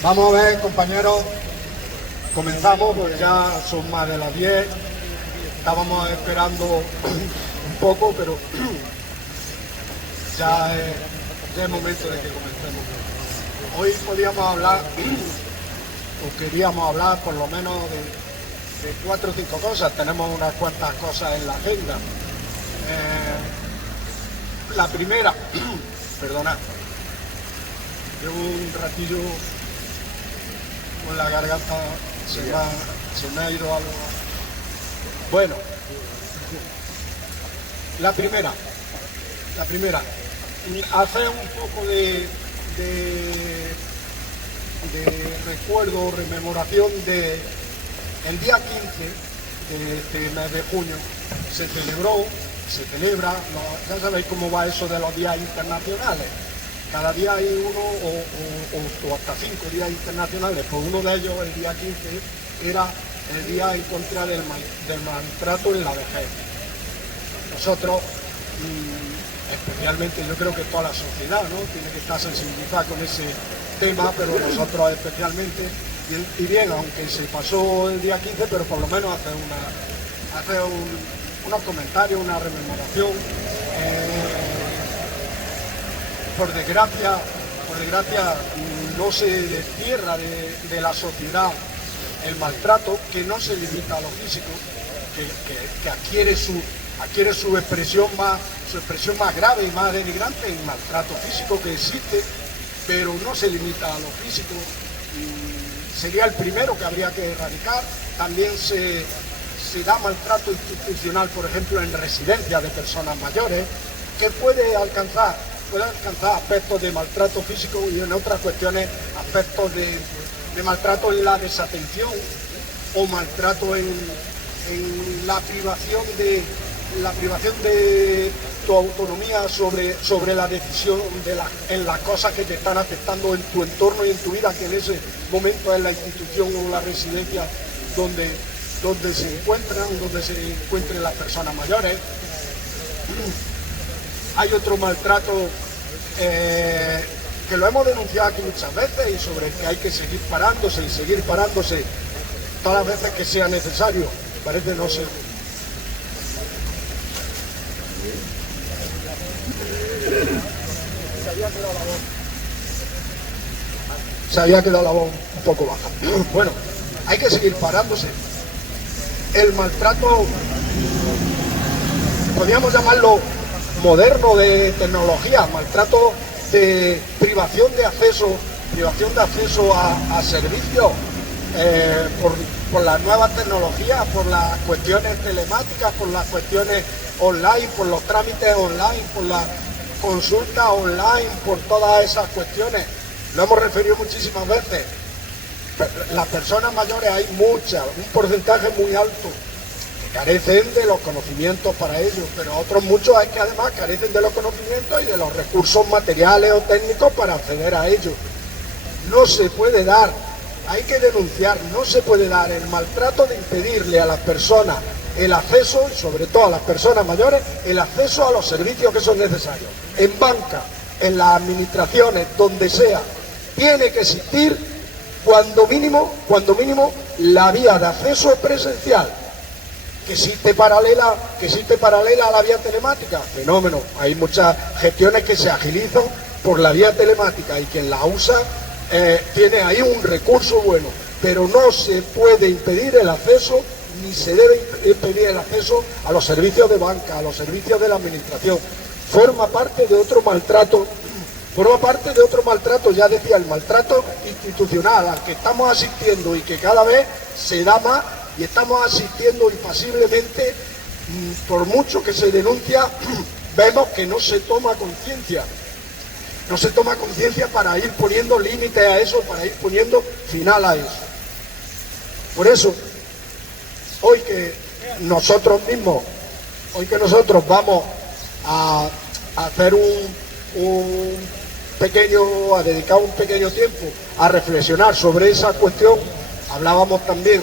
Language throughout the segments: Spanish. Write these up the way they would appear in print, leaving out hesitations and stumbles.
Vamos a ver, compañeros, comenzamos, pues ya son más de las 10. Estábamos esperando un poco, pero ya es momento de que comencemos. Hoy podíamos hablar, o queríamos hablar por lo menos de 4 o 5 cosas. Tenemos unas cuantas cosas en la agenda. La primera, perdonad, llevo un ratillo con la garganta, se me ha ido algo. Bueno, la primera, hacer un poco de recuerdo, rememoración de el día 15 de este mes de junio. Se celebra, ya sabéis cómo va eso de los días internacionales. Cada día hay uno o hasta 5 días internacionales, pues uno de ellos, el día 15, era el día en contra del maltrato en la vejez. Nosotros, especialmente, yo creo que toda la sociedad, ¿no?, tiene que estar sensibilizada con ese tema, pero nosotros especialmente, y bien, aunque se pasó el día 15, pero por lo menos hacer unos comentarios, una rememoración. Por desgracia, no se destierra de la sociedad el maltrato, que no se limita a lo físico, que adquiere su expresión más grave y más denigrante, el maltrato físico que existe, pero no se limita a lo físico. Sería el primero que habría que erradicar. También se da maltrato institucional, por ejemplo, en residencias de personas mayores, que puede alcanzar aspectos de maltrato físico y en otras cuestiones aspectos de maltrato en la desatención o maltrato en la privación de tu autonomía sobre la decisión en las cosas que te están afectando en tu entorno y en tu vida, que en ese momento es la institución o la residencia donde se encuentren las personas mayores. Hay otro maltrato que lo hemos denunciado aquí muchas veces y sobre el que hay que seguir parándose todas las veces que sea necesario. Parece no ser. Se había quedado la voz un poco baja. Bueno, hay que seguir parándose. El maltrato, podríamos llamarlo moderno, de tecnología, maltrato de privación de acceso a servicios por las nuevas tecnologías, por las cuestiones telemáticas, por las cuestiones online, por los trámites online, por la consulta online, por todas esas cuestiones. Lo hemos referido muchísimas veces. Las personas mayores, hay muchas, un porcentaje muy alto, carecen de los conocimientos para ello, pero otros muchos hay que además carecen de los conocimientos y de los recursos materiales o técnicos para acceder a ello. No se puede dar, hay que denunciar, no se puede dar el maltrato de impedirle a las personas el acceso, sobre todo a las personas mayores, el acceso a los servicios que son necesarios. En banca, en las administraciones, donde sea, tiene que existir cuando mínimo la vía de acceso presencial. Que existe paralela a la vía telemática, fenómeno. Hay muchas gestiones que se agilizan por la vía telemática y quien la usa tiene ahí un recurso bueno, pero no se puede impedir el acceso, ni se debe impedir el acceso a los servicios de banca, a los servicios de la administración. Forma parte de otro maltrato, ya decía, el maltrato institucional al que estamos asistiendo y que cada vez se da más. Y estamos asistiendo impasiblemente, por mucho que se denuncia, vemos que no se toma conciencia. No se toma conciencia para ir poniendo límites a eso, para ir poniendo final a eso. Por eso, hoy que nosotros vamos a hacer a dedicar un pequeño tiempo a reflexionar sobre esa cuestión, hablábamos también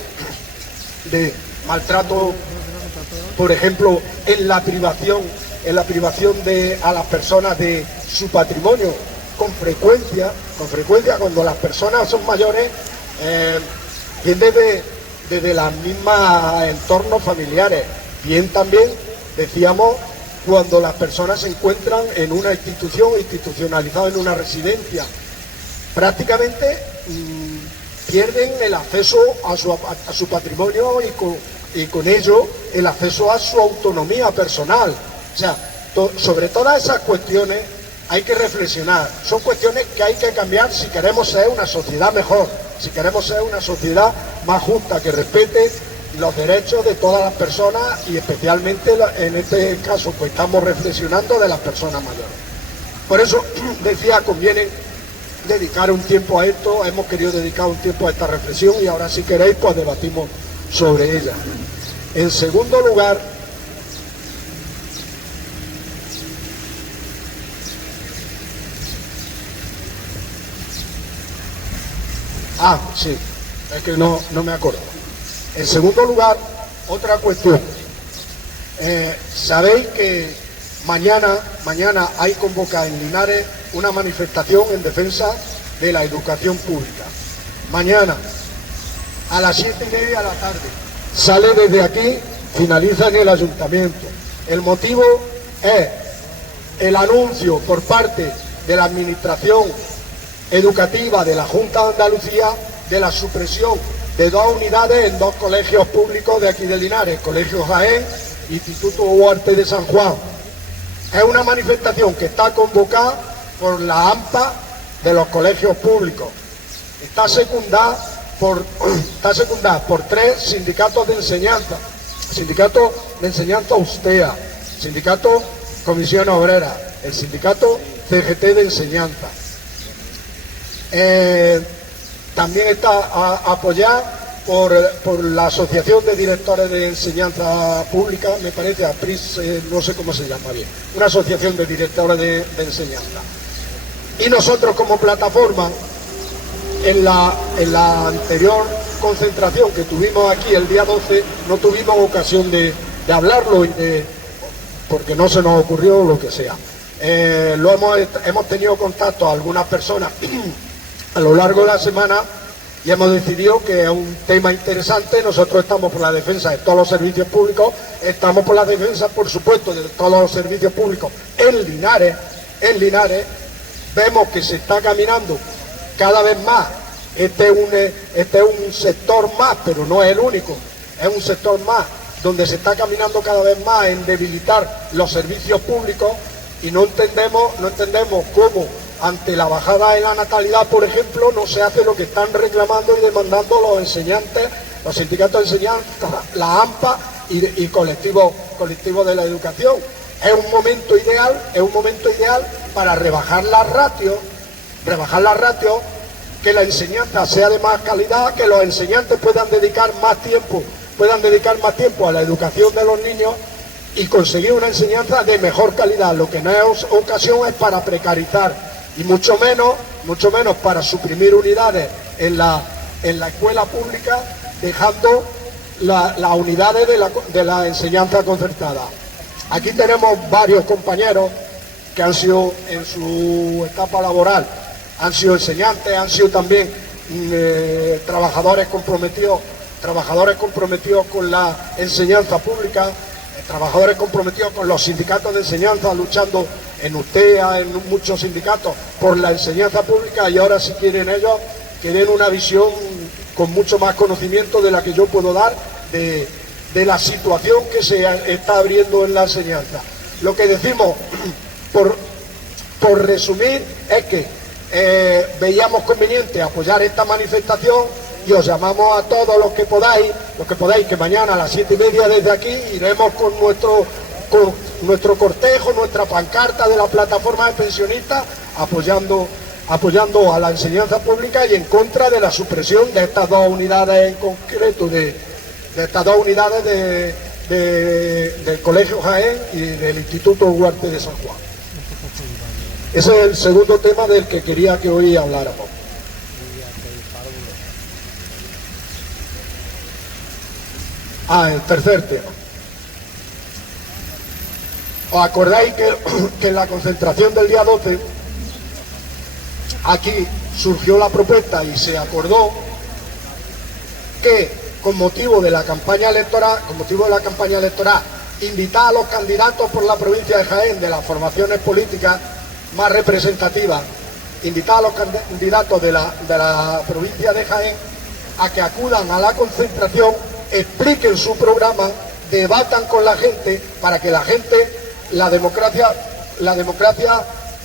de maltrato, por ejemplo, en la privación a las personas de su patrimonio. Con frecuencia cuando las personas son mayores, viene desde las mismas entornos familiares. Bien también, decíamos, cuando las personas se encuentran en una institución, institucionalizada en una residencia, prácticamente pierden el acceso a su patrimonio y con ello el acceso a su autonomía personal. O sea, sobre todas esas cuestiones hay que reflexionar. Son cuestiones que hay que cambiar si queremos ser una sociedad mejor, si queremos ser una sociedad más justa, que respete los derechos de todas las personas y especialmente en este caso pues estamos reflexionando de las personas mayores. Por eso decía, conviene dedicar un tiempo a esto, hemos querido dedicar un tiempo a esta reflexión y ahora si queréis pues debatimos sobre ella. En segundo lugar, sí, es que no me acuerdo. En segundo lugar, otra cuestión. Sabéis que mañana hay convocada en Linares una manifestación en defensa de la educación pública. Mañana, a las 7:30 de la tarde. Sale desde aquí, finaliza en el ayuntamiento. El motivo es el anuncio por parte de la administración educativa de la Junta de Andalucía de la supresión de 2 unidades en 2 colegios públicos de aquí de Linares, Colegio Jaén, Instituto Huarte de San Juan. Es una manifestación que está convocada por la AMPA de los colegios públicos. Está secundada por 3 sindicatos de enseñanza. Sindicato de Enseñanza USTEA, Sindicato Comisión Obrera, el Sindicato CGT de Enseñanza. También está apoyada por la Asociación de Directores de Enseñanza Pública, me parece, APRIS, no sé cómo se llama bien, una asociación de directores de enseñanza. Y nosotros como plataforma, en la anterior concentración que tuvimos aquí el día 12, no tuvimos ocasión de hablarlo porque no se nos ocurrió lo que sea. Hemos tenido contacto a algunas personas a lo largo de la semana y hemos decidido que es un tema interesante. Nosotros estamos por la defensa de todos los servicios públicos, estamos por la defensa, por supuesto, de todos los servicios públicos en Linares. Vemos que se está caminando cada vez más. Este es un sector más, pero no es el único, es un sector más donde se está caminando cada vez más en debilitar los servicios públicos y no entendemos cómo ante la bajada de la natalidad, por ejemplo, no se hace lo que están reclamando y demandando los enseñantes, los sindicatos de enseñanza, la AMPA y colectivos de la educación. Es un momento ideal para rebajar las ratios, que la enseñanza sea de más calidad, que los enseñantes puedan dedicar más tiempo a la educación de los niños y conseguir una enseñanza de mejor calidad. Lo que no es ocasión es para precarizar y mucho menos para suprimir unidades en la escuela pública, dejando las unidades de la enseñanza concertada. Aquí tenemos varios compañeros que han sido en su etapa laboral, han sido enseñantes, han sido también trabajadores comprometidos con la enseñanza pública, trabajadores comprometidos con los sindicatos de enseñanza, luchando en USTEA, en muchos sindicatos, por la enseñanza pública, y ahora si quieren ellos, que den una visión con mucho más conocimiento de la que yo puedo dar de la situación que se está abriendo en la enseñanza. Lo que decimos, por resumir, es que veíamos conveniente apoyar esta manifestación y os llamamos a todos los que podáis, que mañana a las 7:30 desde aquí iremos con nuestro cortejo, nuestra pancarta de la plataforma de pensionistas, apoyando a la enseñanza pública y en contra de la supresión de estas 2 unidades en concreto, de estas 2 unidades del Colegio Jaén y del Instituto Huarte de San Juan. Ese es el segundo tema del que quería que hoy habláramos. El tercer tema. ¿Os acordáis que en la concentración del día 12 aquí surgió la propuesta y se acordó que con motivo de la campaña electoral, invitar a los candidatos por la provincia de Jaén de las formaciones políticas más representativas, invitar a los candidatos de la provincia de Jaén a que acudan a la concentración, expliquen su programa, debatan con la gente, para que la gente, la democracia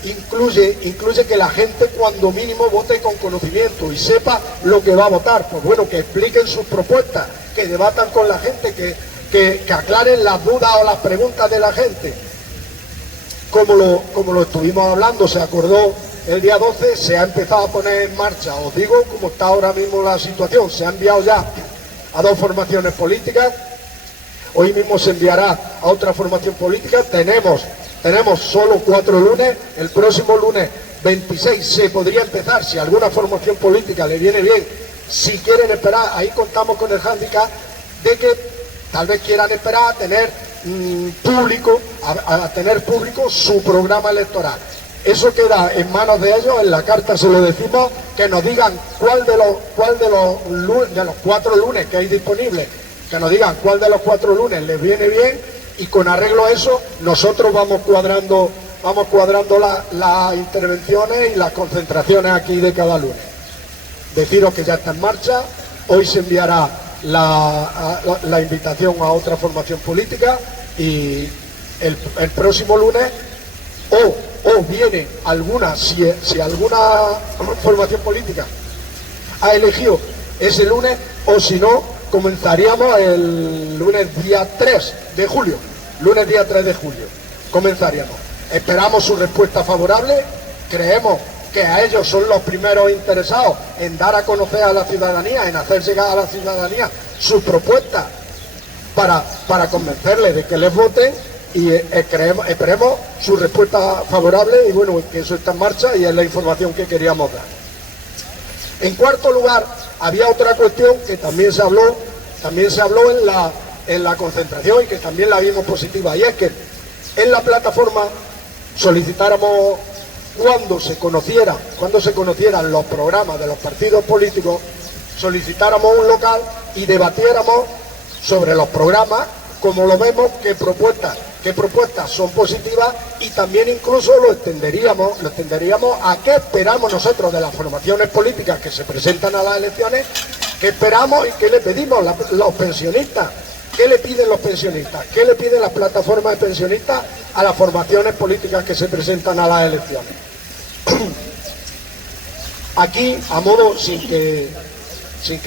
incluye que la gente cuando mínimo vote con conocimiento y sepa lo que va a votar. Pues bueno, que expliquen sus propuestas, que debatan con la gente, que aclaren las dudas o las preguntas de la gente. Como lo estuvimos hablando, se acordó el día 12, se ha empezado a poner en marcha. Os digo cómo está ahora mismo la situación. Se ha enviado ya a 2 formaciones políticas, hoy mismo se enviará a otra formación política. Tenemos solo 4 lunes, el próximo lunes 26 se podría empezar, si a alguna formación política le viene bien, si quieren esperar. Ahí contamos con el hándicap de que tal vez quieran esperar a tener público su programa electoral. Eso queda en manos de ellos. En la carta se lo decimos, que nos digan cuál de los 4 lunes que hay disponibles, que nos digan cuál de los 4 lunes les viene bien, y con arreglo a eso nosotros vamos cuadrando las intervenciones y las concentraciones aquí de cada lunes. Deciros que ya está en marcha. Hoy se enviará la invitación a otra formación política, y el próximo lunes o viene alguna, si alguna formación política ha elegido ese lunes, o si no, comenzaríamos el lunes día 3 de julio. Lunes día 3 de julio comenzaríamos. Esperamos su respuesta favorable. Creemos que a ellos son los primeros interesados en dar a conocer a la ciudadanía, en hacer llegar a la ciudadanía sus propuestas para convencerles de que les voten, y esperemos su respuesta favorable. Y bueno, que eso está en marcha y es la información que queríamos dar. En cuarto lugar, había otra cuestión que también se habló en la concentración, y que también la vimos positiva, y es que en la plataforma solicitáramos, cuando se conocieran los programas de los partidos políticos, solicitáramos un local y debatiéramos sobre los programas, como lo vemos, qué propuestas son positivas, y también incluso lo extenderíamos a qué esperamos nosotros de las formaciones políticas que se presentan a las elecciones, qué esperamos y qué le pedimos los pensionistas, qué le piden los pensionistas, qué le piden las plataformas de pensionistas a las formaciones políticas que se presentan a las elecciones. Aquí, a modo, sin que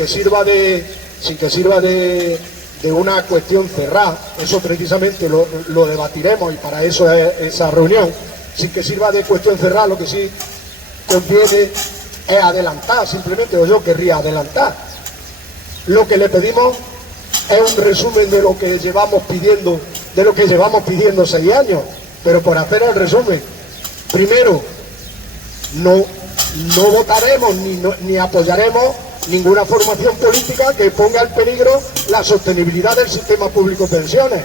sirva de una cuestión cerrada, eso precisamente lo debatiremos, y para eso es esa reunión, sin que sirva de cuestión cerrada, lo que sí conviene es adelantar, simplemente, o yo querría adelantar. Lo que le pedimos es un resumen de lo que llevamos pidiendo 6 años, pero por hacer el resumen, primero, no votaremos ni apoyaremos ninguna formación política que ponga en peligro la sostenibilidad del sistema público de pensiones.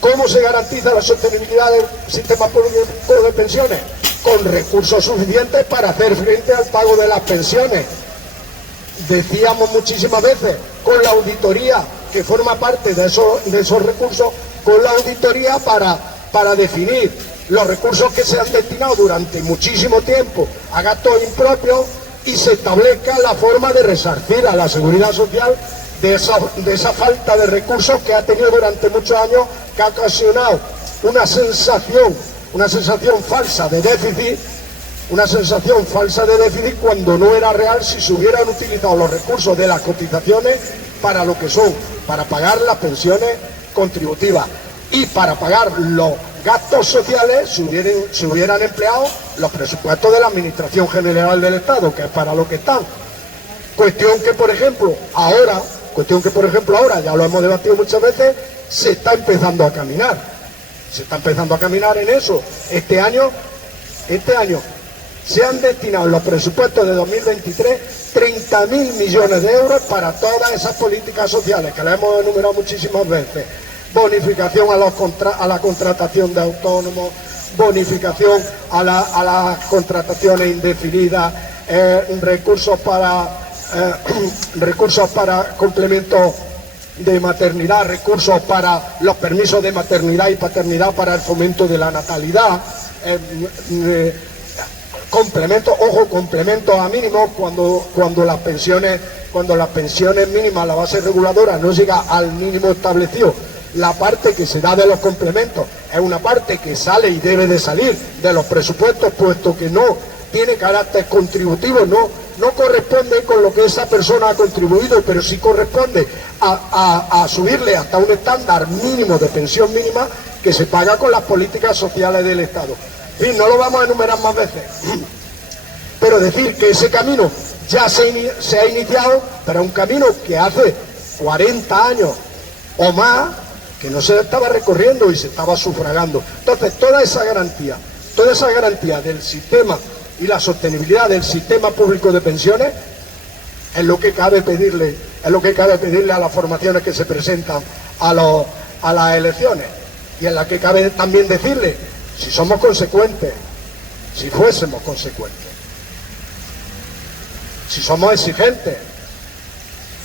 ¿Cómo se garantiza la sostenibilidad del sistema público de pensiones? Con recursos suficientes para hacer frente al pago de las pensiones. Decíamos muchísimas veces, con la auditoría, que forma parte de esos recursos, con la auditoría para definir los recursos que se han destinado durante muchísimo tiempo a gastos impropios, y se establezca la forma de resarcir a la seguridad social de esa falta de recursos que ha tenido durante muchos años, que ha ocasionado una sensación falsa de déficit, cuando no era real, si se hubieran utilizado los recursos de las cotizaciones para lo que son, para pagar las pensiones contributivas y para pagar los gastos sociales, se hubieran empleado los presupuestos de la Administración General del Estado, que es para lo que están. Cuestión que, por ejemplo, ahora, ya lo hemos debatido muchas veces, se está empezando a caminar. En eso. Este año se han destinado en los presupuestos de 2023 30.000 millones de euros para todas esas políticas sociales, que las hemos enumerado muchísimas veces. Bonificación a la contratación de autónomos, bonificación a las contrataciones indefinidas, recursos para complementos de maternidad, recursos para los permisos de maternidad y paternidad para el fomento de la natalidad, complementos a mínimos cuando las pensiones mínimas, la base reguladora no llega al mínimo establecido. La parte que se da de los complementos es una parte que sale y debe de salir de los presupuestos, puesto que no tiene carácter contributivo, no corresponde con lo que esa persona ha contribuido, pero sí corresponde a subirle hasta un estándar mínimo de pensión mínima que se paga con las políticas sociales del Estado. En fin, no lo vamos a enumerar más veces, pero decir que ese camino ya se ha iniciado, pero es un camino que hace 40 años o más que no se estaba recorriendo y se estaba sufragando. Entonces, toda esa garantía del sistema y la sostenibilidad del sistema público de pensiones es lo que cabe pedirle a las formaciones que se presentan a las elecciones, y en la que cabe también decirle, si somos consecuentes, si fuésemos consecuentes, si somos exigentes,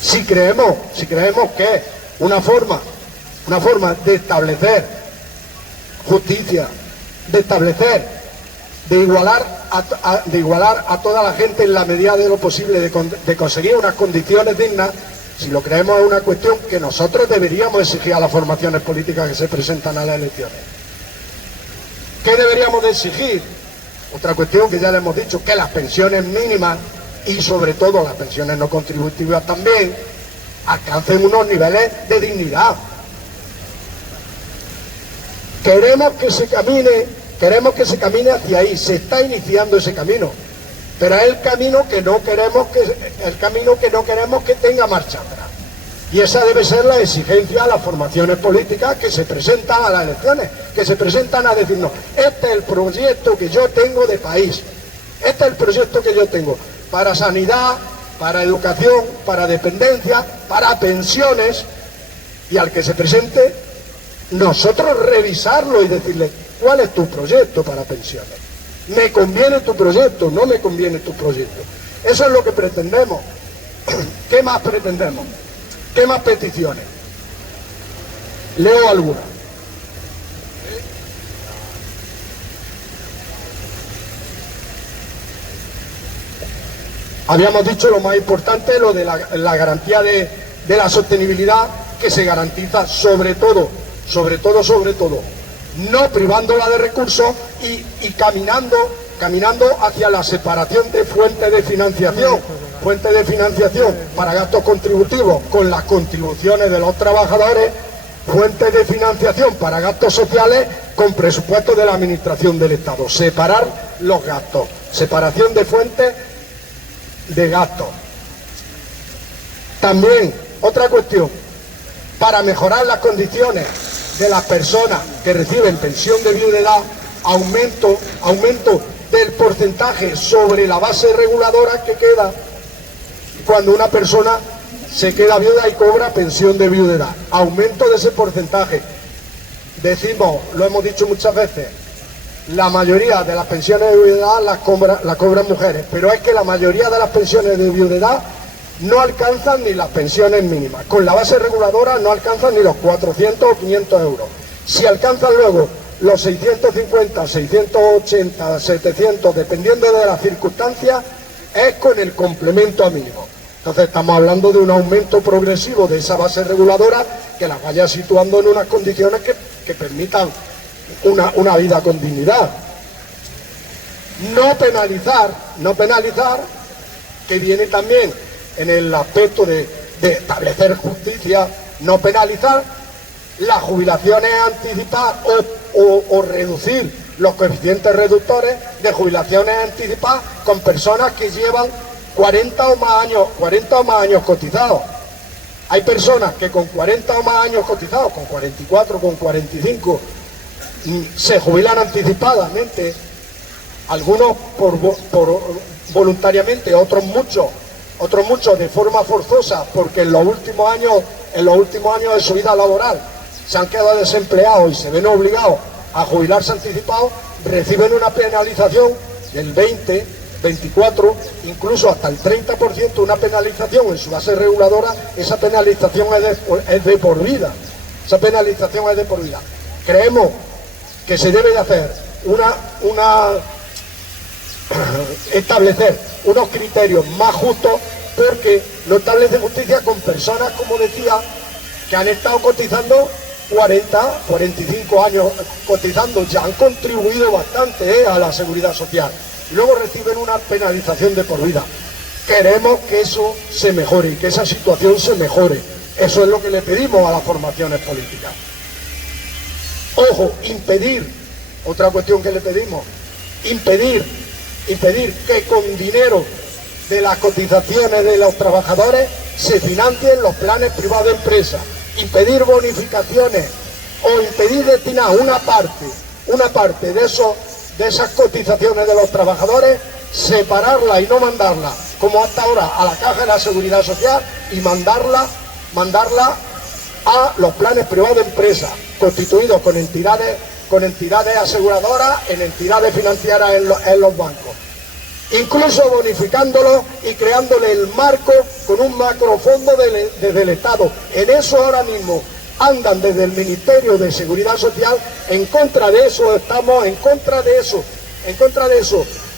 si creemos que es una forma de establecer justicia, de igualar a toda la gente en la medida de lo posible, de conseguir unas condiciones dignas, si lo creemos es una cuestión que nosotros deberíamos exigir a las formaciones políticas que se presentan a las elecciones. ¿Qué deberíamos de exigir? Otra cuestión que ya le hemos dicho, que las pensiones mínimas y sobre todo las pensiones no contributivas también alcancen unos niveles de dignidad. Queremos que se camine hacia ahí, se está iniciando ese camino, pero es el camino que no queremos que tenga marcha atrás. Y esa debe ser la exigencia a las formaciones políticas que se presentan a las elecciones, que se presentan a decirnos, este es el proyecto que yo tengo de país, este es el proyecto que yo tengo para sanidad, para educación, para dependencia, para pensiones, y al que se presente, nosotros revisarlo y decirle, ¿cuál es tu proyecto para pensiones? ¿Me conviene tu proyecto? ¿No me conviene tu proyecto? Eso es lo que pretendemos. ¿Qué más pretendemos? ¿Qué más peticiones? Leo algunas. Habíamos dicho lo más importante, lo de la garantía de la sostenibilidad, que se garantiza sobre todo, no privándola de recursos y caminando hacia la separación de fuentes de financiación para gastos contributivos con las contribuciones de los trabajadores, fuentes de financiación para gastos sociales con presupuestos de la Administración del Estado. Separar los gastos, separación de fuentes de gastos. También, otra cuestión, para mejorar las condiciones de las personas que reciben pensión de viudedad, aumento del porcentaje sobre la base reguladora que queda cuando una persona se queda viuda y cobra pensión de viudedad. Aumento de ese porcentaje. Decimos, lo hemos dicho muchas veces, la mayoría de las pensiones de viudedad las cobran mujeres, pero es que la mayoría de las pensiones de viudedad no alcanzan ni las pensiones mínimas. Con la base reguladora no alcanzan ni los 400 o 500 euros. Si alcanzan luego los 650, 680, 700, dependiendo de las circunstancias, es con el complemento mínimo. Entonces estamos hablando de un aumento progresivo de esa base reguladora que las vaya situando en unas condiciones que permitan una vida con dignidad. No penalizar, que viene también en el aspecto de establecer justicia, no penalizar las jubilaciones anticipadas o reducir los coeficientes reductores de jubilaciones anticipadas con personas que llevan 40 o más años cotizados. Hay personas que con 40 o más años cotizados, con 44, con 45, se jubilan anticipadamente, algunos por voluntariamente, otros muchos de forma forzosa, porque en los últimos años de su vida laboral se han quedado desempleados y se ven obligados a jubilarse anticipado, reciben una penalización del 20, 24, incluso hasta el 30%, una penalización en su base reguladora. Esa penalización es de por vida. Esa penalización es de por vida. Creemos que se debe de hacer establecer unos criterios más justos, porque no establece justicia con personas, como decía, que han estado cotizando 40, 45 años cotizando, ya han contribuido bastante a la seguridad social, y luego reciben una penalización de por vida. Queremos que eso se mejore, que esa situación se mejore. Eso es lo que le pedimos a las formaciones políticas. Ojo, impedir, otra cuestión que le pedimos, impedir que con dinero de las cotizaciones de los trabajadores se financien los planes privados de empresa, impedir bonificaciones o impedir destinar una parte de esas cotizaciones de los trabajadores, separarla y no mandarla como hasta ahora a la Caja de la Seguridad Social, y mandarla a los planes privados de empresa constituidos con entidades aseguradoras, en entidades financieras en los bancos, incluso bonificándolo y creándole el marco con un macrofondo desde el Estado. En eso ahora mismo andan desde el Ministerio de Seguridad Social. En contra de eso estamos, en contra de eso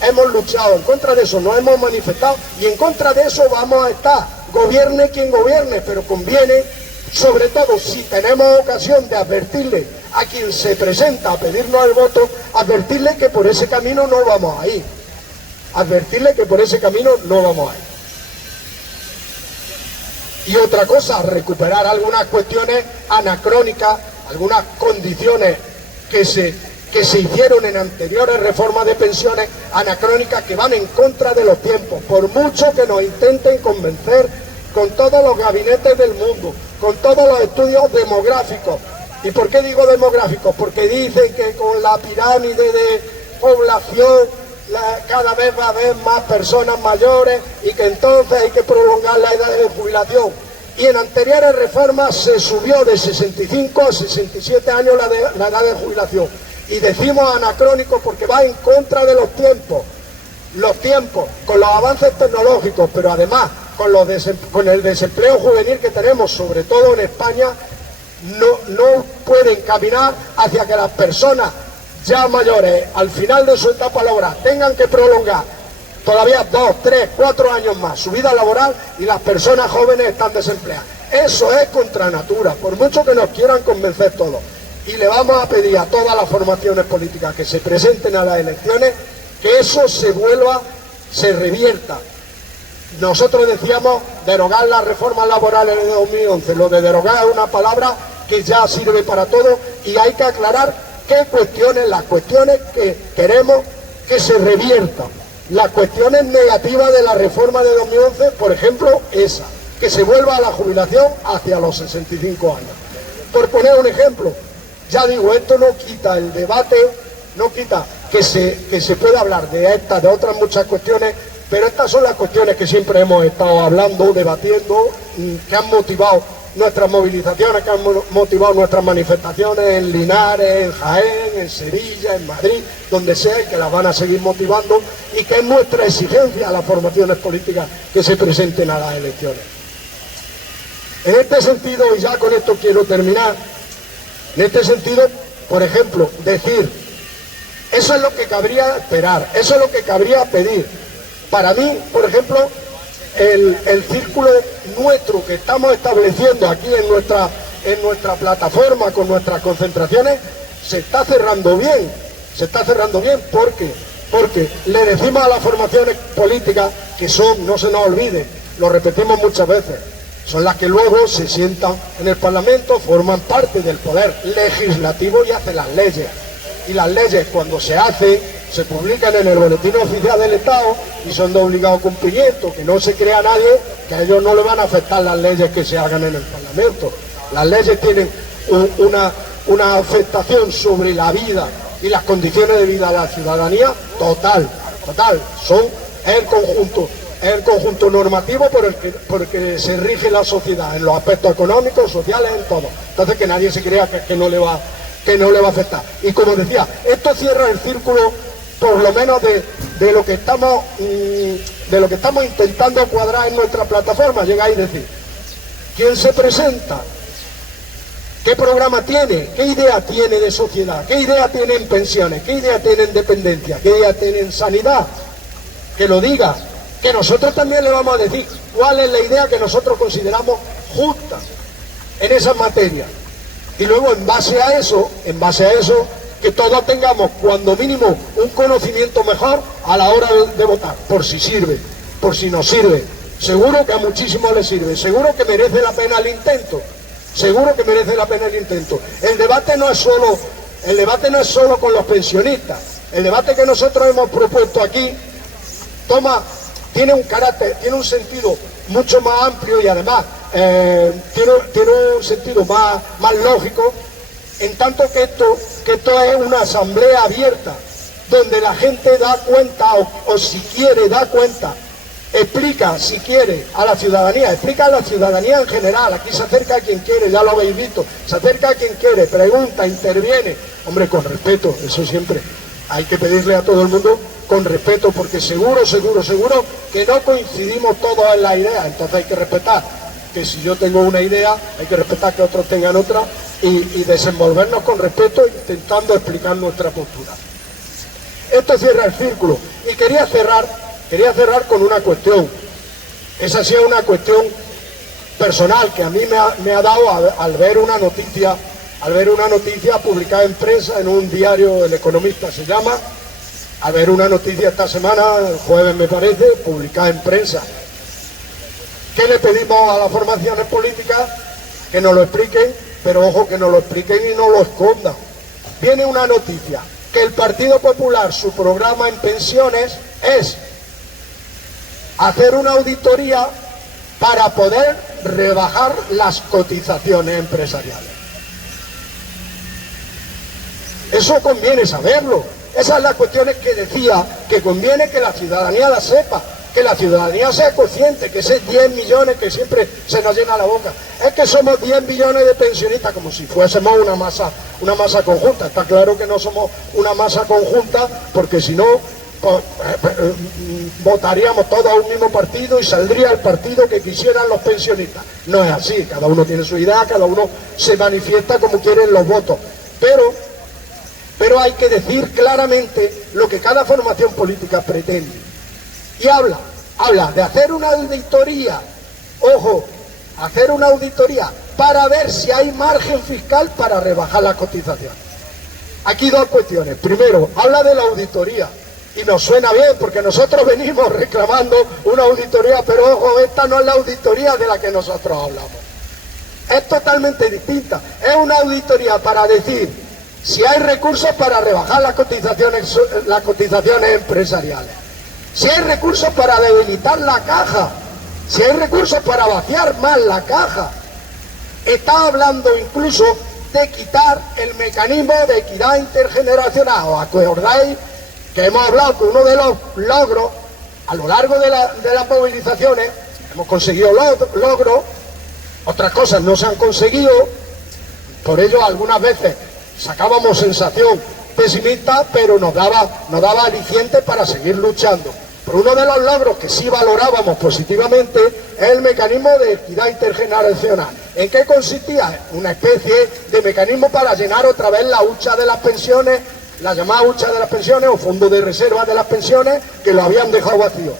hemos luchado, en contra de eso nos hemos manifestado, y en contra de eso vamos a estar, gobierne quien gobierne. Pero conviene, sobre todo si tenemos ocasión de advertirle a quien se presenta a pedirnos el voto, advertirle que por ese camino no vamos a ir. Y otra cosa, recuperar algunas cuestiones anacrónicas, algunas condiciones que se hicieron en anteriores reformas de pensiones anacrónicas, que van en contra de los tiempos, por mucho que nos intenten convencer con todos los gabinetes del mundo, con todos los estudios demográficos. ¿Y por qué digo demográficos? Porque dicen que con la pirámide de población cada vez va a haber más personas mayores y que entonces hay que prolongar la edad de jubilación. Y en anteriores reformas se subió de 65 a 67 años la edad de jubilación. Y decimos anacrónico porque va en contra de los tiempos. Los tiempos, con los avances tecnológicos, pero además con el desempleo juvenil que tenemos, sobre todo en España, no pueden caminar hacia que las personas ya mayores, al final de su etapa laboral, tengan que prolongar todavía 2, 3, 4 años más su vida laboral, y las personas jóvenes están desempleadas. Eso es contra natura, por mucho que nos quieran convencer todos. Y le vamos a pedir a todas las formaciones políticas que se presenten a las elecciones que eso se revierta. Nosotros decíamos derogar las reformas laborales de 2011. Lo de derogar es una palabra que ya sirve para todo, y hay que aclarar qué cuestiones, las cuestiones que queremos que se reviertan. Las cuestiones negativas de la reforma de 2011, por ejemplo, esa, que se vuelva a la jubilación hacia los 65 años. Por poner un ejemplo, ya digo, esto no quita el debate, no quita que se pueda hablar de estas, de otras muchas cuestiones, pero estas son las cuestiones que siempre hemos estado hablando, debatiendo, que han motivado nuestras movilizaciones, que han motivado nuestras manifestaciones en Linares, en Jaén, en Sevilla, en Madrid, donde sea, y que las van a seguir motivando, y que es nuestra exigencia a las formaciones políticas que se presenten a las elecciones. En este sentido, y ya con esto quiero terminar, en este sentido, por ejemplo, decir, eso es lo que cabría esperar, eso es lo que cabría pedir. Para mí, por ejemplo, el círculo nuestro que estamos estableciendo aquí en nuestra plataforma con nuestras concentraciones se está cerrando bien. Porque le decimos a las formaciones políticas que son, no se nos olvide, lo repetimos muchas veces, son las que luego se sientan en el Parlamento, forman parte del poder legislativo y hacen las leyes. Y las leyes, cuando se hacen, se publican en el Boletín Oficial del Estado y son de obligado cumplimiento, que no se crea nadie que a ellos no le van a afectar las leyes que se hagan en el Parlamento. Las leyes tienen una afectación sobre la vida y las condiciones de vida de la ciudadanía total. Es el conjunto normativo por el que se rige la sociedad, en los aspectos económicos, sociales, en todo. Entonces que nadie se crea que no le va que no le va a afectar. Y como decía, esto cierra el círculo, por lo menos de lo que estamos intentando cuadrar en nuestra plataforma. Llegáis a decir, ¿quién se presenta? ¿Qué programa tiene? ¿Qué idea tiene de sociedad? ¿Qué idea tiene en pensiones? ¿Qué idea tiene en dependencia? ¿Qué idea tiene en sanidad? Que lo diga, que nosotros también le vamos a decir cuál es la idea que nosotros consideramos justa en esas materias. Y luego en base a eso, que todos tengamos cuando mínimo un conocimiento mejor a la hora de votar, por si sirve, por si no sirve. Seguro que a muchísimos les sirve, seguro que merece la pena el intento, seguro que merece la pena el intento. El debate no es solo con los pensionistas, el debate que nosotros hemos propuesto aquí tiene un carácter, tiene un sentido mucho más amplio y además tiene un sentido más lógico, en tanto que esto es una asamblea abierta, donde la gente da cuenta, o si quiere da cuenta, explica si quiere a la ciudadanía, explica a la ciudadanía en general. Aquí se acerca a quien quiere, ya lo habéis visto, se acerca a quien quiere, pregunta, interviene, hombre, con respeto, eso siempre hay que pedirle a todo el mundo con respeto, porque seguro que no coincidimos todos en la idea, entonces hay que respetar que si yo tengo una idea, hay que respetar que otros tengan otra y desenvolvernos con respeto intentando explicar nuestra postura. Esto cierra el círculo y quería cerrar con una cuestión. Esa sí es una cuestión personal que a mí me ha dado al ver una noticia publicada en prensa en un diario, El Economista se llama, al ver una noticia esta semana, el jueves me parece, publicada en prensa. ¿Qué le pedimos a las formaciones políticas? Que nos lo expliquen, pero ojo, que nos lo expliquen y no lo escondan. Viene una noticia, que el Partido Popular, su programa en pensiones es hacer una auditoría para poder rebajar las cotizaciones empresariales. Eso conviene saberlo. Esas son las cuestiones que decía, que conviene que la ciudadanía la sepa, que la ciudadanía sea consciente, que esos 10 millones que siempre se nos llena la boca, es que somos 10 millones de pensionistas, como si fuésemos una masa conjunta. Está claro que no somos una masa conjunta, porque si no, pues, votaríamos todos a un mismo partido y saldría el partido que quisieran los pensionistas. No es así, cada uno tiene su idea, cada uno se manifiesta como quieren los votos, pero hay que decir claramente lo que cada formación política pretende. Y habla de hacer una auditoría, ojo, hacer una auditoría para ver si hay margen fiscal para rebajar las cotizaciones. Aquí dos cuestiones. Primero, habla de la auditoría, y nos suena bien, porque nosotros venimos reclamando una auditoría, pero ojo, esta no es la auditoría de la que nosotros hablamos. Es totalmente distinta. Es una auditoría para decir si hay recursos para rebajar las cotizaciones empresariales, si hay recursos para debilitar la caja, si hay recursos para vaciar más la caja. Está hablando incluso de quitar el mecanismo de equidad intergeneracional. ¿Os acordáis que hemos hablado que uno de los logros a lo largo de las movilizaciones, hemos conseguido logros, otras cosas no se han conseguido, por ello algunas veces sacábamos sensación pesimista, pero nos daba aliciente para seguir luchando. Pero uno de los logros que sí valorábamos positivamente es el mecanismo de equidad intergeneracional. ¿En qué consistía? Una especie de mecanismo para llenar otra vez la hucha de las pensiones, la llamada hucha de las pensiones o fondo de reserva de las pensiones, que lo habían dejado vacío.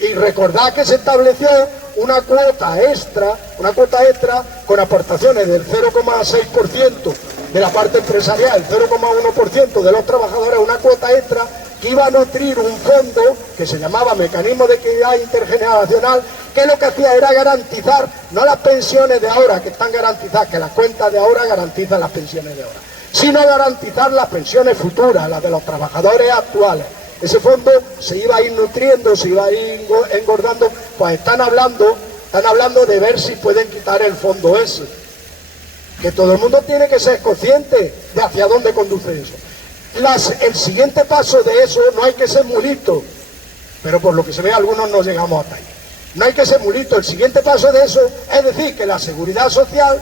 Y recordad que se estableció una cuota extra con aportaciones del 0,6% de la parte empresarial, el 0,1% de los trabajadores, una cuota extra que iba a nutrir un fondo que se llamaba Mecanismo de Equidad Intergeneracional, que lo que hacía era garantizar, no las pensiones de ahora que están garantizadas, que las cuentas de ahora garantizan las pensiones de ahora, sino garantizar las pensiones futuras, las de los trabajadores actuales. Ese fondo se iba a ir nutriendo, se iba a ir engordando. Pues están hablando de ver si pueden quitar el fondo ese. Que todo el mundo tiene que ser consciente de hacia dónde conduce eso. El siguiente paso de eso, no hay que ser muy listo, pero por lo que se ve algunos no llegamos hasta ahí. No hay que ser muy listo. El siguiente paso de eso es decir que la seguridad social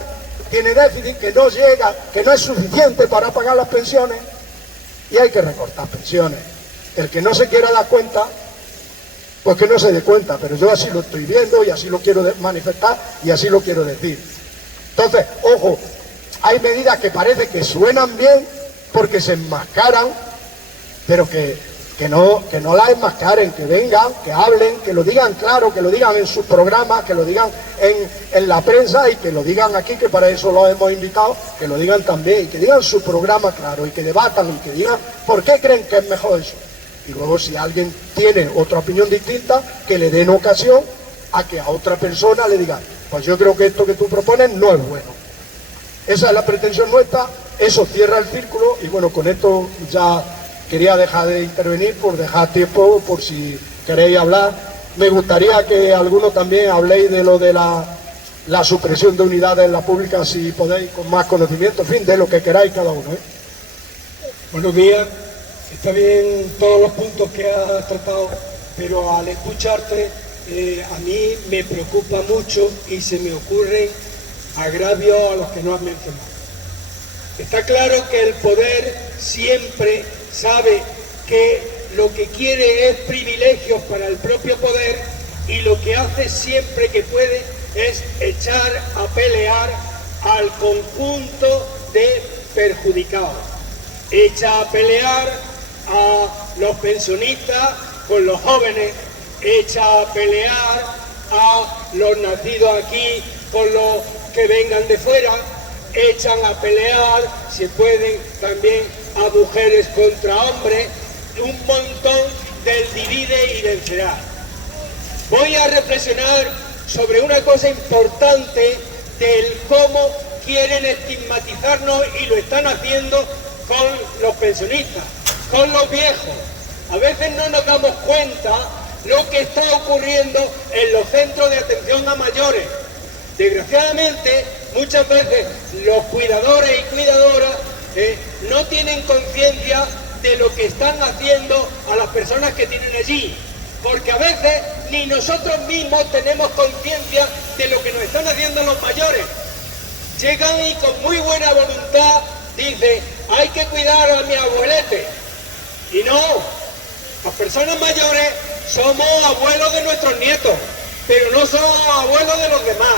tiene déficit, que no llega, que no es suficiente para pagar las pensiones, y hay que recortar pensiones. El que no se quiera dar cuenta, pues que no se dé cuenta, pero yo así lo estoy viendo y así lo quiero manifestar y así lo quiero decir. Entonces, ojo, hay medidas que parece que suenan bien porque se enmascaran, pero que no las enmascaren, que vengan, que hablen, que lo digan claro, que lo digan en sus programas, que lo digan en la prensa y que lo digan aquí, que para eso los hemos invitado, que lo digan también, y que digan su programa claro, y que debatan, y que digan por qué creen que es mejor eso. Y luego si alguien tiene otra opinión distinta, que le den ocasión a que a otra persona le diga, pues yo creo que esto que tú propones no es bueno. Esa es la pretensión nuestra, eso cierra el círculo, y bueno, con esto ya quería dejar de intervenir por dejar tiempo, por si queréis hablar. Me gustaría que alguno también habléis de lo de la supresión de unidades en la pública, si podéis, con más conocimiento, en fin, de lo que queráis cada uno, ¿eh? Buenos días. Está bien todos los puntos que has tratado, pero al escucharte a mí me preocupa mucho y se me ocurren agravios a los que no has mencionado. Está claro que el poder siempre sabe que lo que quiere es privilegios para el propio poder, y lo que hace siempre que puede es echar a pelear al conjunto de perjudicados. Echa a pelear a los pensionistas con los jóvenes, echa a pelear a los nacidos aquí con los que vengan de fuera, echan a pelear, si pueden, también a mujeres contra hombres, un montón del divide y vencerá. Voy a reflexionar sobre una cosa importante del cómo quieren estigmatizarnos, y lo están haciendo con los pensionistas, con los viejos. A veces no nos damos cuenta lo que está ocurriendo en los centros de atención a mayores. Desgraciadamente, muchas veces los cuidadores y cuidadoras no tienen conciencia de lo que están haciendo a las personas que tienen allí, porque a veces ni nosotros mismos tenemos conciencia de lo que nos están haciendo los mayores. Llegan y con muy buena voluntad dicen, hay que cuidar a mi abuelete. Y no, las personas mayores somos abuelos de nuestros nietos, pero no somos abuelos de los demás.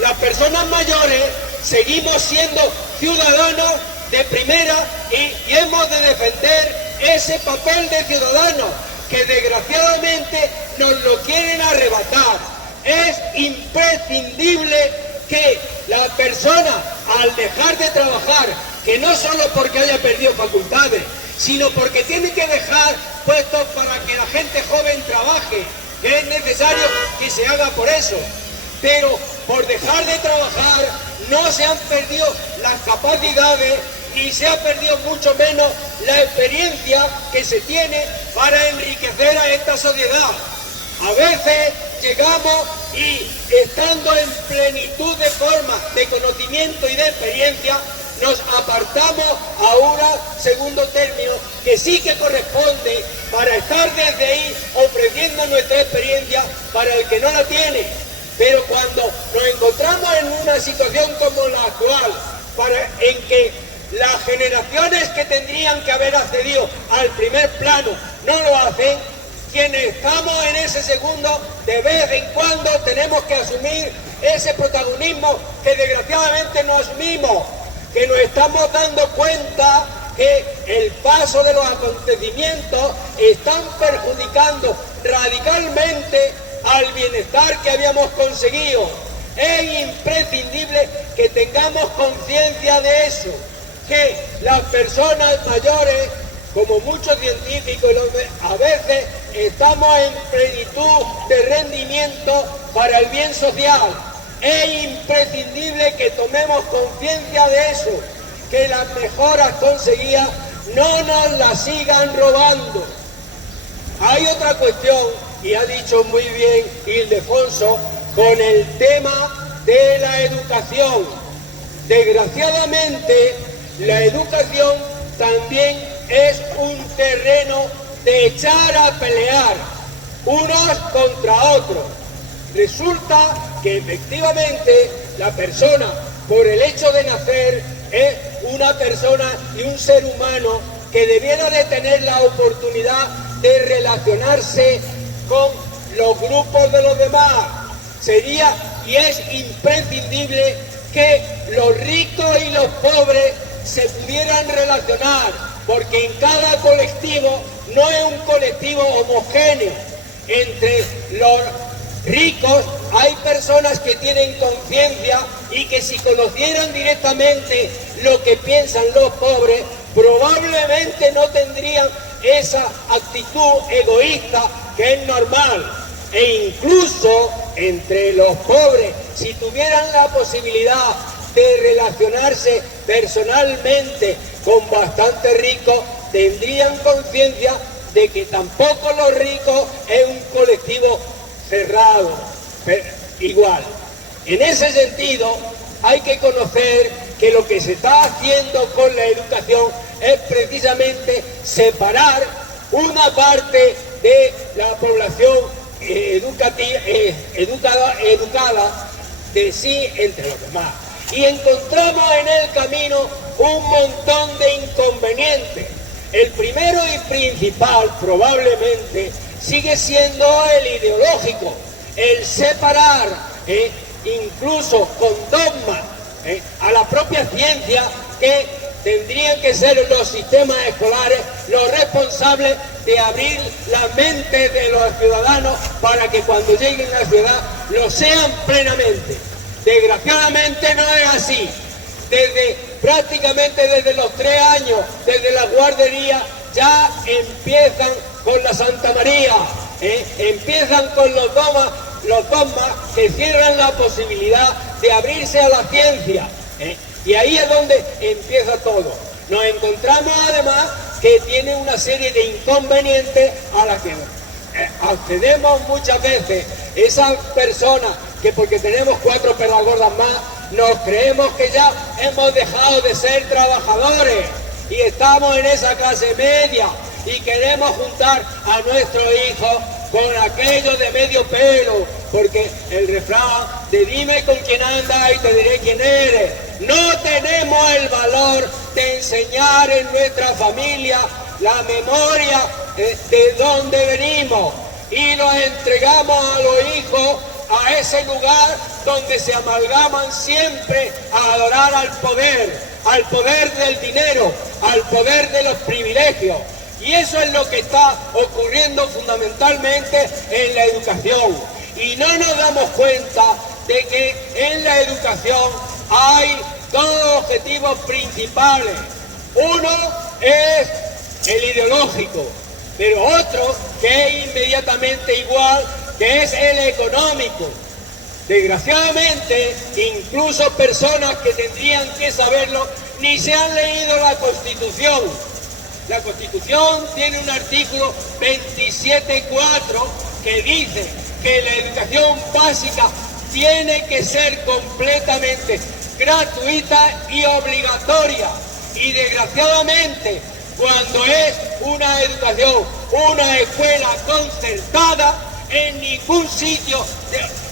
Las personas mayores seguimos siendo ciudadanos de primera y hemos de defender ese papel de ciudadanos que desgraciadamente nos lo quieren arrebatar. Es imprescindible que la persona, al dejar de trabajar, que no solo porque haya perdido facultades, sino porque tiene que dejar puestos para que la gente joven trabaje, que es necesario que se haga por eso. Pero por dejar de trabajar no se han perdido las capacidades y se ha perdido mucho menos la experiencia que se tiene para enriquecer a esta sociedad. A veces llegamos y, estando en plenitud de forma, de conocimiento y de experiencia, nos apartamos a un segundo término que sí que corresponde para estar desde ahí ofreciendo nuestra experiencia para el que no la tiene. Pero cuando nos encontramos en una situación como la actual, en que las generaciones que tendrían que haber accedido al primer plano no lo hacen, quienes estamos en ese segundo, de vez en cuando tenemos que asumir ese protagonismo que desgraciadamente no asumimos, que nos estamos dando cuenta que el paso de los acontecimientos están perjudicando radicalmente al bienestar que habíamos conseguido. Es imprescindible que tengamos conciencia de eso, que las personas mayores, como muchos científicos, a veces estamos en plenitud de rendimiento para el bien social. Es imprescindible que tomemos conciencia de eso, que las mejoras conseguidas no nos las sigan robando. Hay otra cuestión, y ha dicho muy bien Ildefonso, con el tema de la educación. Desgraciadamente, la educación también es un terreno de echar a pelear unos contra otros. Resulta que efectivamente la persona por el hecho de nacer, es una persona y un ser humano que debiera de tener la oportunidad de relacionarse con los grupos de los demás. Sería y es imprescindible que los ricos y los pobres se pudieran relacionar, porque en cada colectivo no es un colectivo homogéneo. Entre los ricos hay personas que tienen conciencia y que si conocieran directamente lo que piensan los pobres, probablemente no tendrían esa actitud egoísta que es normal. E incluso entre los pobres, si tuvieran la posibilidad de relacionarse personalmente con bastante ricos, tendrían conciencia de que tampoco los ricos es un colectivo cerrado, pero igual. En ese sentido, hay que conocer que lo que se está haciendo con la educación es precisamente separar una parte de la población educada de sí entre los demás. Y encontramos en el camino un montón de inconvenientes. El primero y principal, probablemente, sigue siendo el ideológico, el separar, incluso con dogmas, a la propia ciencia, que tendrían que ser los sistemas escolares los responsables de abrir la mente de los ciudadanos para que cuando lleguen a la ciudad lo sean plenamente. Desgraciadamente no es así. Prácticamente desde los 3 años, desde la guardería, ya empiezan con la Santa María, empiezan con los dogmas que cierran la posibilidad de abrirse a la ciencia. Y ahí es donde empieza todo. Nos encontramos además que tiene una serie de inconvenientes a las que accedemos muchas veces. Esas personas que porque tenemos 4 perras gordas más, nos creemos que ya hemos dejado de ser trabajadores y estamos en esa clase media y queremos juntar a nuestros hijos con aquellos de medio pelo, porque el refrán de dime con quién andas y te diré quién eres. No tenemos el valor de enseñar en nuestra familia la memoria de dónde venimos y los entregamos a los hijos a ese lugar donde se amalgaman siempre a adorar al poder del dinero, al poder de los privilegios. Y eso es lo que está ocurriendo fundamentalmente en la educación. Y no nos damos cuenta de que en la educación hay 2 objetivos principales. Uno es el ideológico, pero otro que es inmediatamente igual, que es el económico. Desgraciadamente, incluso personas que tendrían que saberlo, ni se han leído la Constitución. La Constitución tiene un artículo 27.4 que dice que la educación básica tiene que ser completamente gratuita y obligatoria. Y desgraciadamente, cuando es una educación, una escuela concertada, en ningún sitio,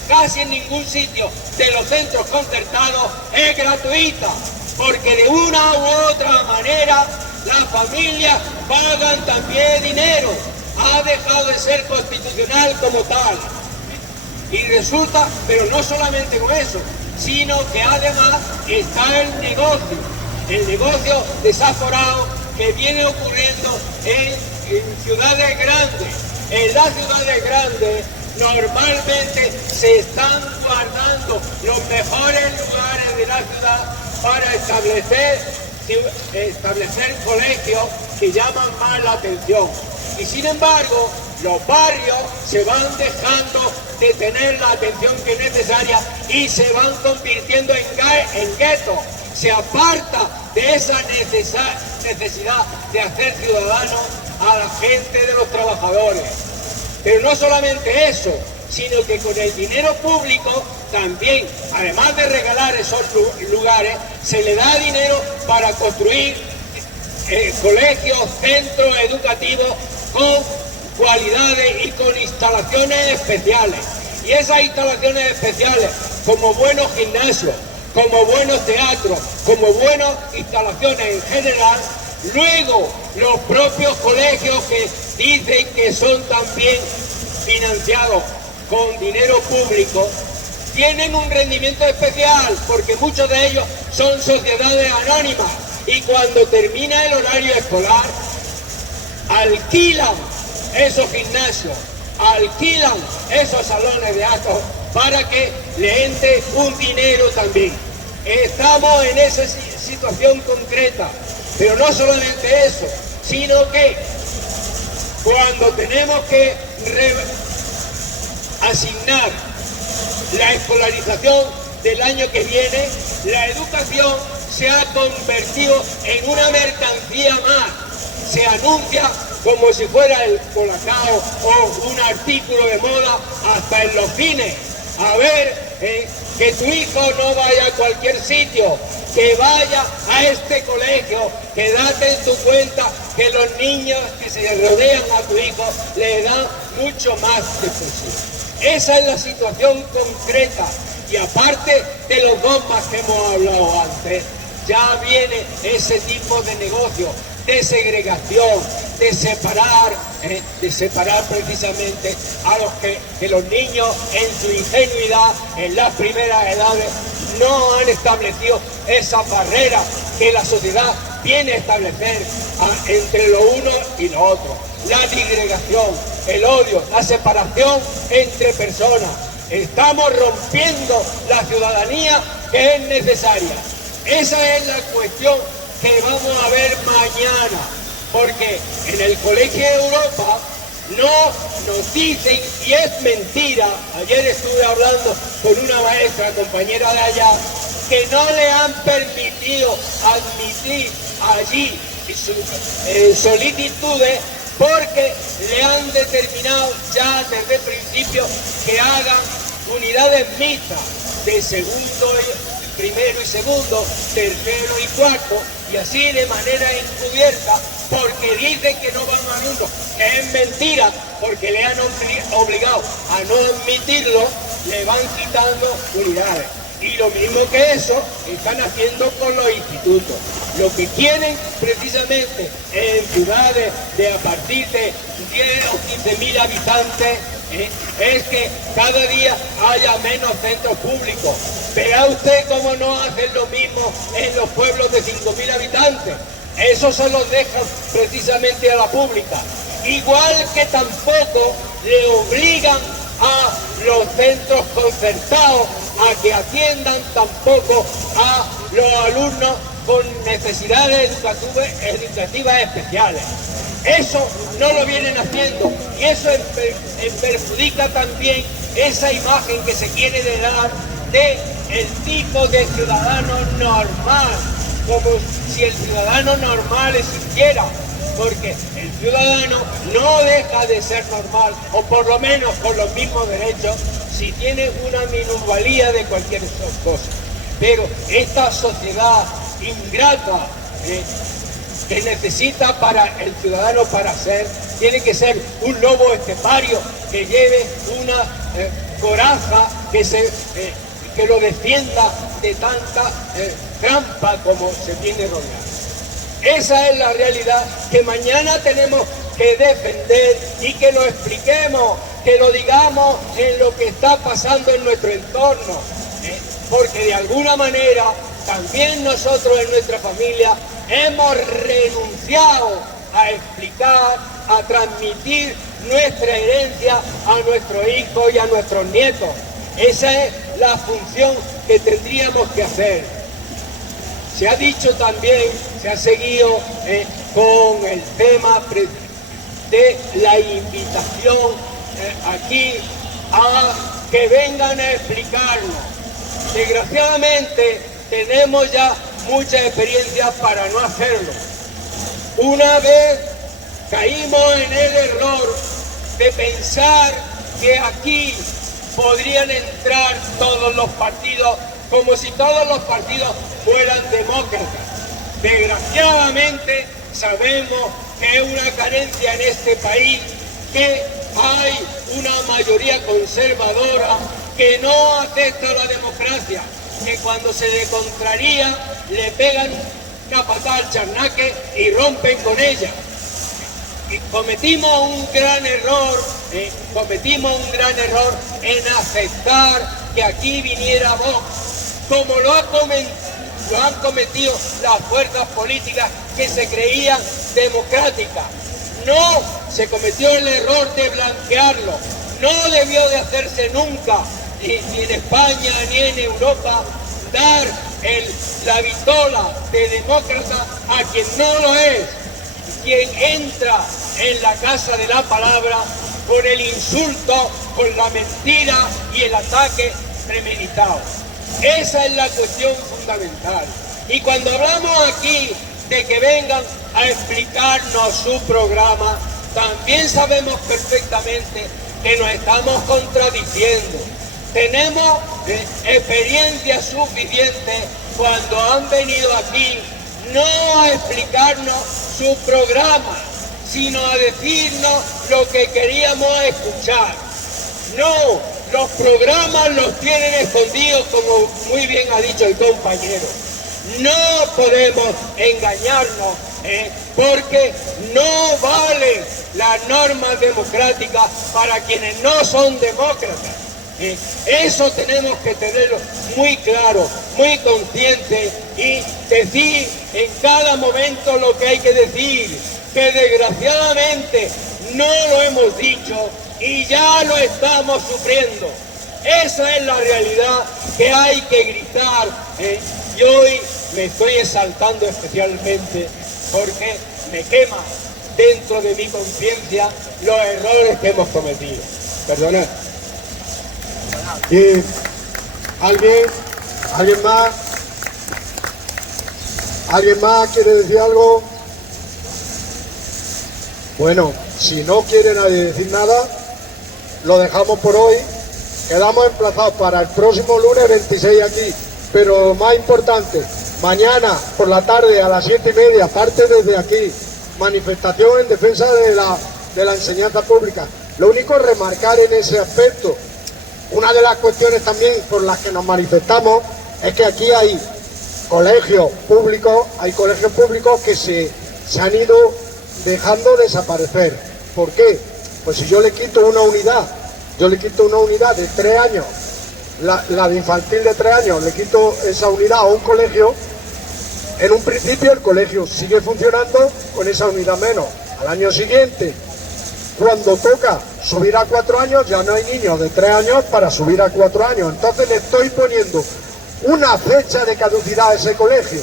casi en ningún sitio de los centros concertados es gratuita, porque de una u otra manera las familias pagan también dinero. Ha dejado de ser constitucional como tal. Y resulta, pero no solamente con eso, sino que además está el negocio desaforado que viene ocurriendo en ciudades grandes. En las ciudades grandes normalmente se están guardando los mejores lugares de la ciudad para establecer colegios que llaman más la atención. Y sin embargo, los barrios se van dejando de tener la atención que es necesaria y se van convirtiendo en guetos. Se aparta de esa necesidad de hacer ciudadanos a la gente de los trabajadores. Pero no solamente eso, sino que con el dinero público también, además de regalar esos lugares, se le da dinero para construir colegios, centros educativos con cualidades y con instalaciones especiales. Y esas instalaciones especiales, como buenos gimnasios, como buenos teatros, como buenas instalaciones en general, luego los propios colegios que dicen que son también financiados con dinero público, tienen un rendimiento especial porque muchos de ellos son sociedades anónimas y cuando termina el horario escolar alquilan esos gimnasios, alquilan esos salones de actos para que le entre un dinero también. Estamos en esa situación concreta, pero no solamente eso, sino que cuando tenemos que asignar la escolarización del año que viene, la educación se ha convertido en una mercancía más. Se anuncia como si fuera el colacao o un artículo de moda hasta en los cines. A ver, que tu hijo no vaya a cualquier sitio, que vaya a este colegio, que date en tu cuenta que los niños que se rodean a tu hijo le dan mucho más que por sí. Esa es la situación concreta y aparte de los dogmas que hemos hablado antes, ya viene ese tipo de negocio, de segregación, de separar precisamente a los que los niños en su ingenuidad, en las primeras edades, no han establecido esa barrera que la sociedad viene a establecer entre lo uno y lo otro. La disgregación, el odio, la separación entre personas. Estamos rompiendo la ciudadanía que es necesaria. Esa es la cuestión que vamos a ver mañana, porque en el Colegio de Europa no nos dicen, y es mentira, ayer estuve hablando con una maestra, compañera de allá, que no le han permitido admitir allí sus solicitudes porque le han determinado ya desde el principio que hagan unidades mixtas de segundo, primero y segundo, tercero y cuarto, y así de manera encubierta, porque dicen que no van a uno. Es mentira, porque le han obligado a no admitirlo, le van quitando unidades. Y lo mismo que eso están haciendo con los institutos. Lo que quieren precisamente en ciudades de a partir de 10 o 15.000 habitantes es que cada día haya menos centros públicos. Verá usted cómo no hacen lo mismo en los pueblos de 5.000 habitantes. Eso se los dejan precisamente a la pública. Igual que tampoco le obligan a los centros concertados a que atiendan tampoco a los alumnos con necesidades educativas especiales. Eso no lo vienen haciendo y eso perjudica también esa imagen que se quiere dar de el tipo de ciudadano normal, como si el ciudadano normal existiera, porque el ciudadano no deja de ser normal, o por lo menos con los mismos derechos, si tiene una minusvalía de cualquier cosa. Pero esta sociedad ingrata que necesita para el ciudadano para ser, tiene que ser un lobo estepario que lleve una coraza que lo defienda de tanta trampa como se tiene rodeado. Esa es la realidad que mañana tenemos que defender y que lo expliquemos, que lo digamos en lo que está pasando en nuestro entorno, porque de alguna manera también nosotros en nuestra familia hemos renunciado a explicar, a transmitir nuestra herencia a nuestros hijos y a nuestros nietos. Esa es la función que tendríamos que hacer. Se ha dicho también, se ha seguido con el tema de la invitación aquí a que vengan a explicarnos. Desgraciadamente tenemos ya mucha experiencia para no hacerlo. Una vez caímos en el error de pensar que aquí podrían entrar todos los partidos como si todos los partidos fueran demócratas. Desgraciadamente sabemos que es una carencia en este país, que hay una mayoría conservadora que no acepta la democracia, que cuando se le contraría le pegan una patada al charnaque y rompen con ella. Y cometimos un gran error en aceptar que aquí viniera Vox, como lo han cometido las fuerzas políticas que se creían democráticas. No, se cometió el error de blanquearlo. No debió de hacerse nunca, ni en España ni en Europa, dar la vitola de demócrata a quien no lo es, quien entra en la casa de la palabra con el insulto, con la mentira y el ataque premeditado. Esa es la cuestión fundamental. Y cuando hablamos aquí de que vengan a explicarnos su programa, también sabemos perfectamente que nos estamos contradiciendo. Tenemos experiencia suficiente cuando han venido aquí no a explicarnos su programa, sino a decirnos lo que queríamos escuchar. No, los programas los tienen escondidos, como muy bien ha dicho el compañero. No podemos engañarnos, porque no valen las normas democráticas para quienes no son demócratas. Eso tenemos que tenerlo muy claro, muy consciente, y decir en cada momento lo que hay que decir, que desgraciadamente no lo hemos dicho y ya lo estamos sufriendo. Esa es la realidad que hay que gritar, y hoy me estoy exaltando especialmente porque me quema dentro de mi conciencia los errores que hemos cometido. Perdonad. ¿Y alguien más? ¿Alguien más quiere decir algo? Bueno, si no quiere nadie decir nada, lo dejamos por hoy. Quedamos emplazados para el próximo lunes 26 aquí. Pero lo más importante, mañana por la tarde a las 7:30, parte desde aquí, manifestación en defensa de la enseñanza pública. Lo único es remarcar en ese aspecto. Una de las cuestiones también por las que nos manifestamos es que aquí hay colegios públicos que se han ido dejando desaparecer. ¿Por qué? Pues si yo le quito una unidad de 3 años, la de infantil de 3 años, le quito esa unidad a un colegio, en un principio el colegio sigue funcionando con esa unidad menos. Al año siguiente, cuando toca subir a 4 años, ya no hay niños de 3 años para subir a 4 años. Entonces le estoy poniendo una fecha de caducidad a ese colegio.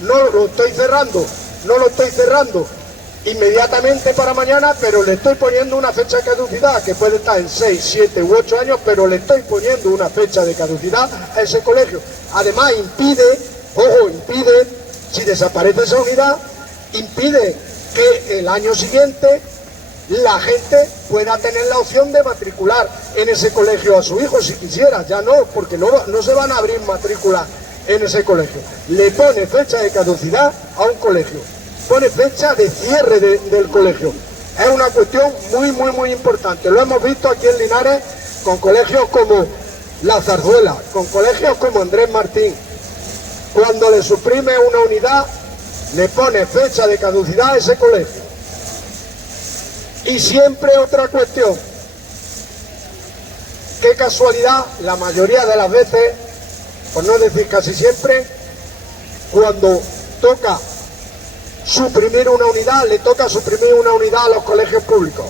No lo estoy cerrando inmediatamente para mañana, pero le estoy poniendo una fecha de caducidad que puede estar en 6, 7 u 8 años, pero le estoy poniendo una fecha de caducidad a ese colegio. Además impide, si desaparece esa unidad, impide que el año siguiente la gente pueda tener la opción de matricular en ese colegio a su hijo si quisiera. Ya no, porque no se van a abrir matrículas en ese colegio. Le pone fecha de caducidad a un colegio, pone fecha de cierre del colegio. Es una cuestión muy importante. Lo hemos visto aquí en Linares con colegios como La Zarzuela, con colegios como Andrés Martín. Cuando le suprime una unidad, le pone fecha de caducidad a ese colegio. Y siempre otra cuestión, qué casualidad, la mayoría de las veces, por no decir casi siempre, cuando toca suprimir una unidad, le toca suprimir una unidad a los colegios públicos,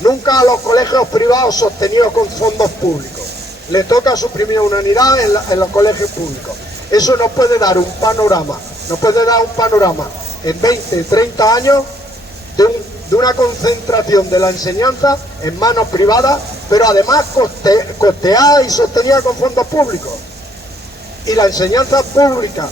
nunca a los colegios privados sostenidos con fondos públicos. Le toca suprimir una unidad en los colegios públicos. Eso nos puede dar un panorama, en 20, 30 años de una concentración de la enseñanza en manos privadas, pero además costeada y sostenida con fondos públicos. Y la enseñanza pública,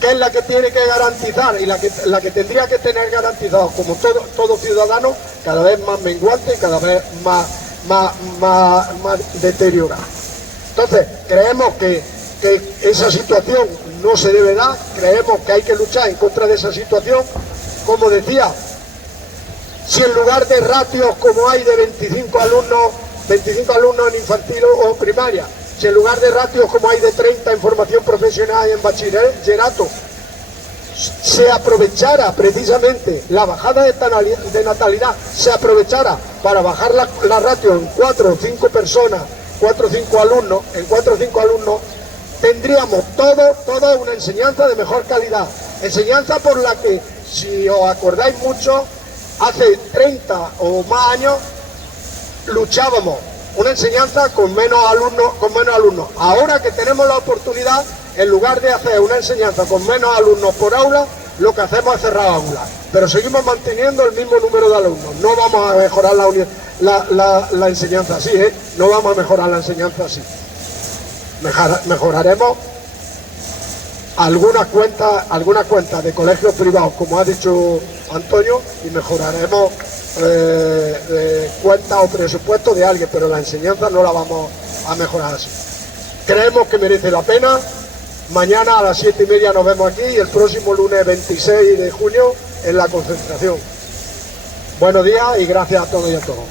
que es la que tiene que garantizar y la que tendría que tener garantizado como todo ciudadano, cada vez más menguante y cada vez más deteriorada. Entonces, creemos que esa situación no se debe dar, creemos que hay que luchar en contra de esa situación. Como decía, si en lugar de ratios como hay de 25 alumnos en infantil o primaria, Si en lugar de ratios como hay de 30 en formación profesional y en bachillerato, se aprovechara precisamente la bajada de natalidad, se aprovechara para bajar la ratio en 4 o 5 personas, 4 o 5 alumnos, tendríamos toda una enseñanza de mejor calidad. Enseñanza por la que, si os acordáis mucho, hace 30 o más años luchábamos. Una enseñanza con menos alumnos. Ahora que tenemos la oportunidad, en lugar de hacer una enseñanza con menos alumnos por aula, lo que hacemos es cerrar aulas. Pero seguimos manteniendo el mismo número de alumnos. No vamos a mejorar la enseñanza así, ¿eh? No vamos a mejorar la enseñanza así. Mejoraremos algunas cuentas de colegios privados, como ha dicho Antonio, y mejoraremos cuentas o presupuestos de alguien, pero la enseñanza no la vamos a mejorar así. Creemos que merece la pena. Mañana a las 7:30 nos vemos aquí y el próximo lunes 26 de junio en la concentración. Buenos días y gracias a todos y a todos.